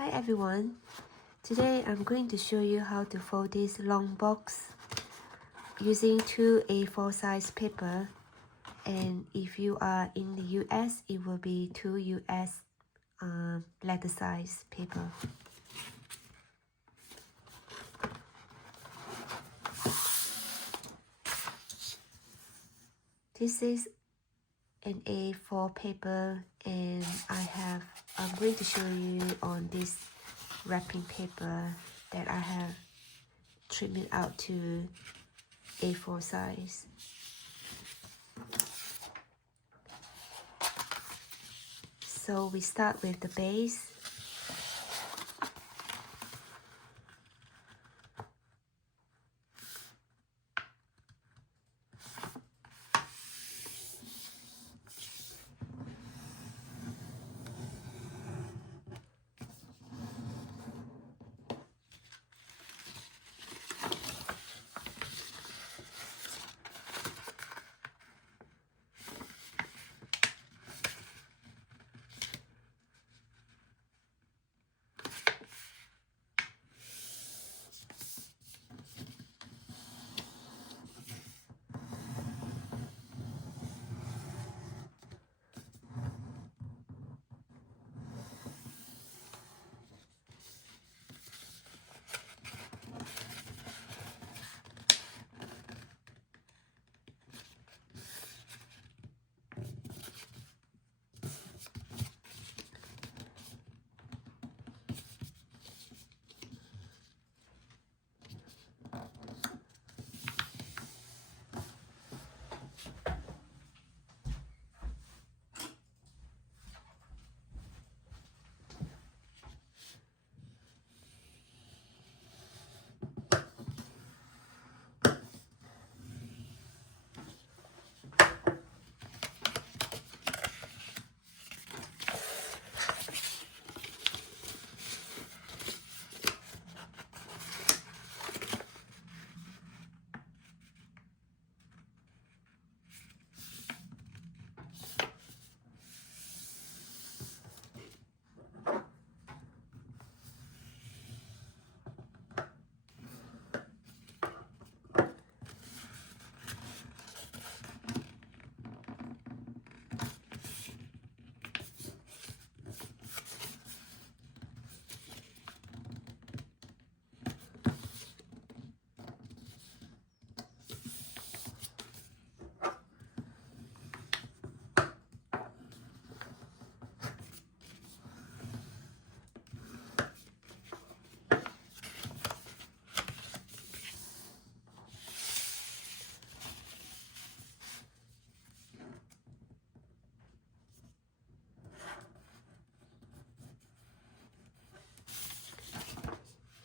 Hi everyone, today I'm going to show you how to fold this long box using 2 A4 size paper, and if you are in the US it will be 2 US letter size paper. This is an A4 paper, and I'm going to show you on this wrapping paper that I have trimmed it out to A4 size. So we start with the base.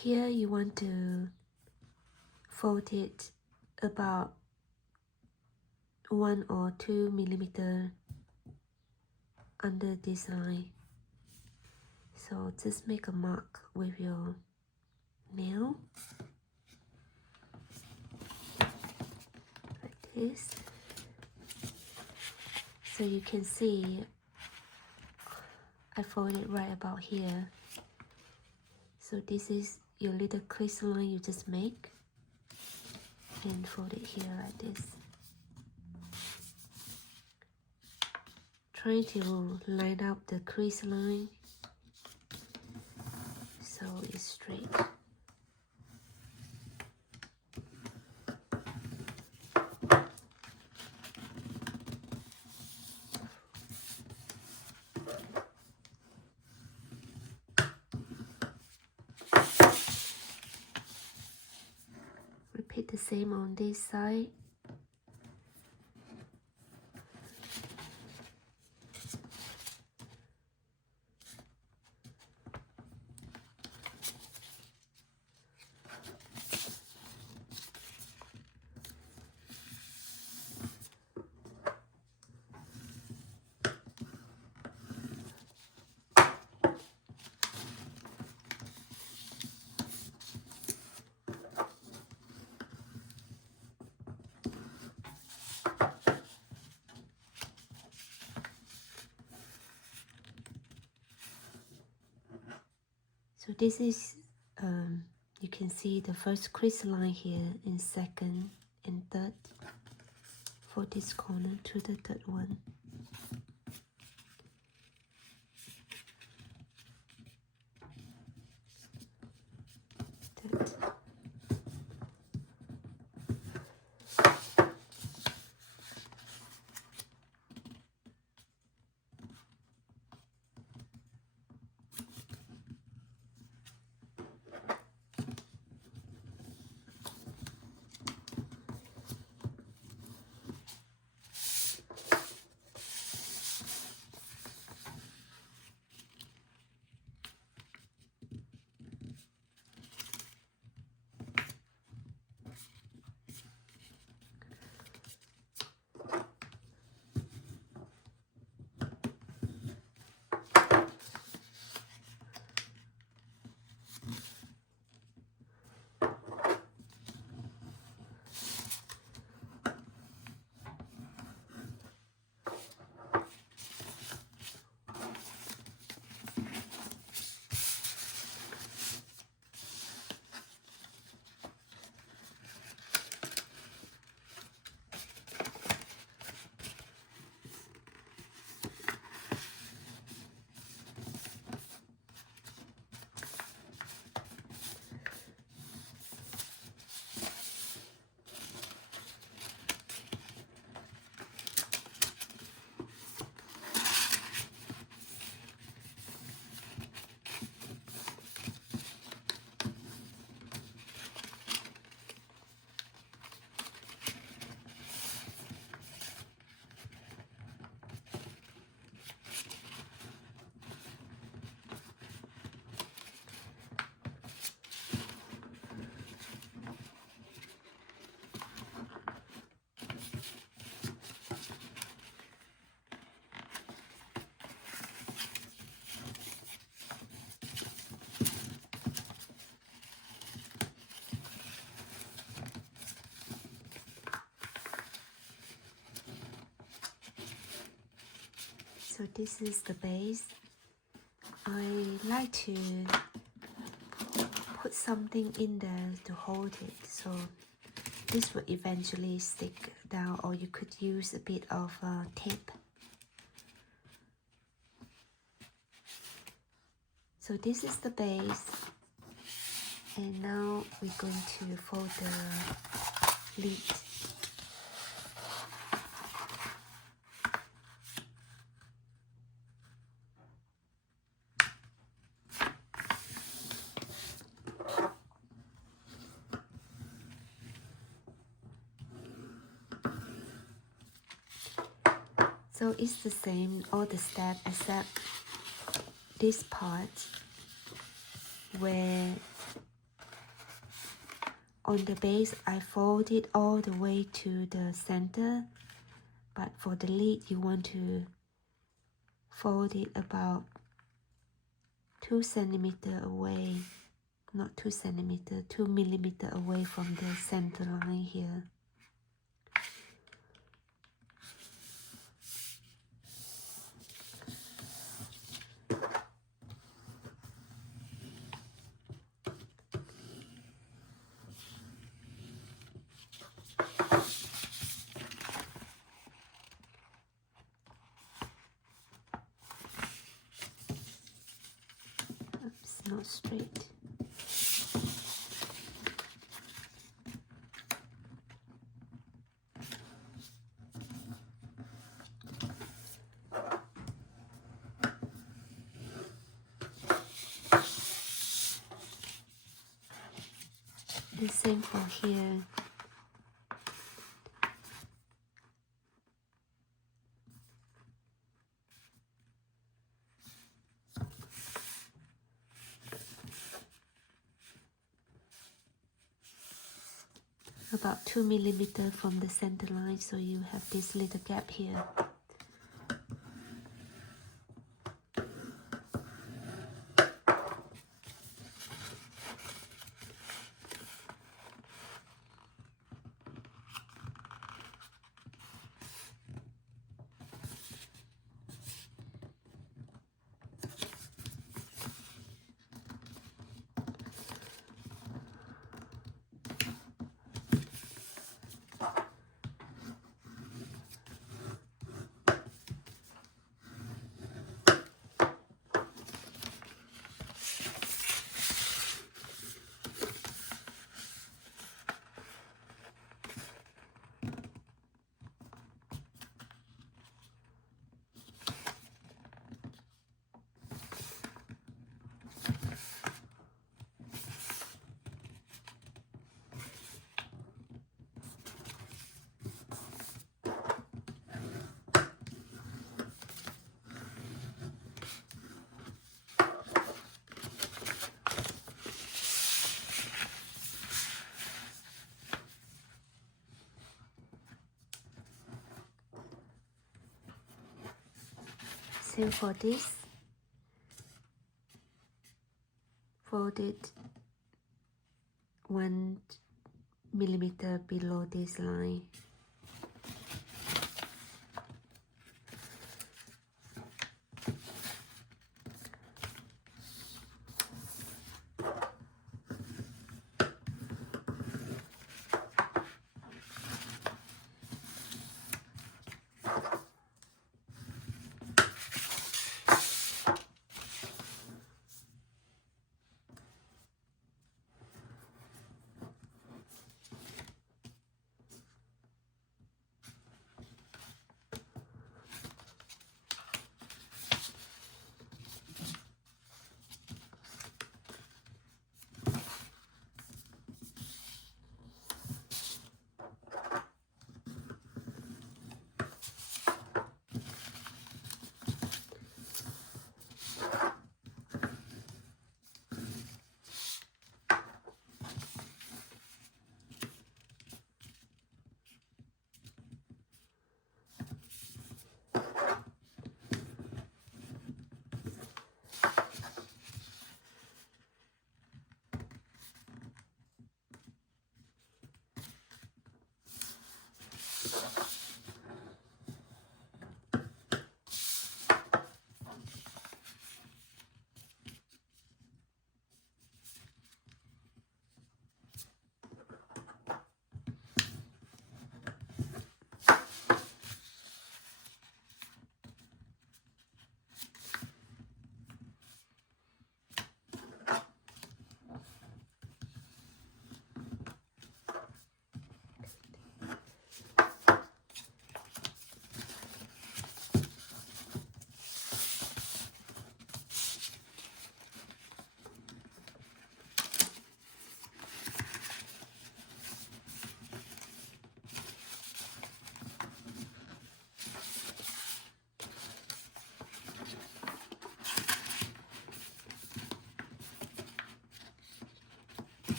Here you want to fold it about 1 or 2 millimeter under this line. So just make a mark with your nail like this. So you can see I fold it right about here. So this is your little crease line you just make, and fold it here like this. Try to line up the crease line so it's straight. Repeat the same on this side. this is, you can see the first crease line here in second and third for this corner to the third one. Third. So this is the base. I like to put something in there to hold it, so this will eventually stick down, or you could use a bit of tape. So this is the base, and now we're going to fold the lid. So it's the same, all the steps except this part where on the base I fold it all the way to the center, but for the lid you want to fold it about 2 centimeters away, not 2 centimeters, 2 millimeters away from the center line here. Not straight. The same for here. About 2 millimeters from the center line, so you have this little gap here. Same for this. Folded 1 millimeter below this line.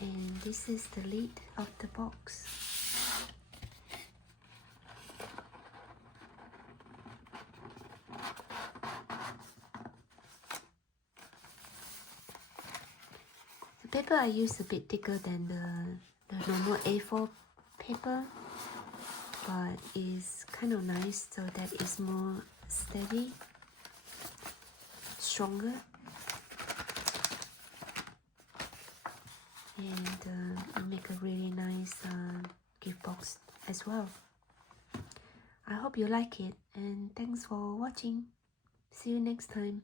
And this is the lid of the box. The paper I use a bit thicker than the normal A4 paper, but it's kind of nice so that it's more steady, stronger. And it make a really nice gift box as well. I hope you like it, and thanks for watching. See you next time.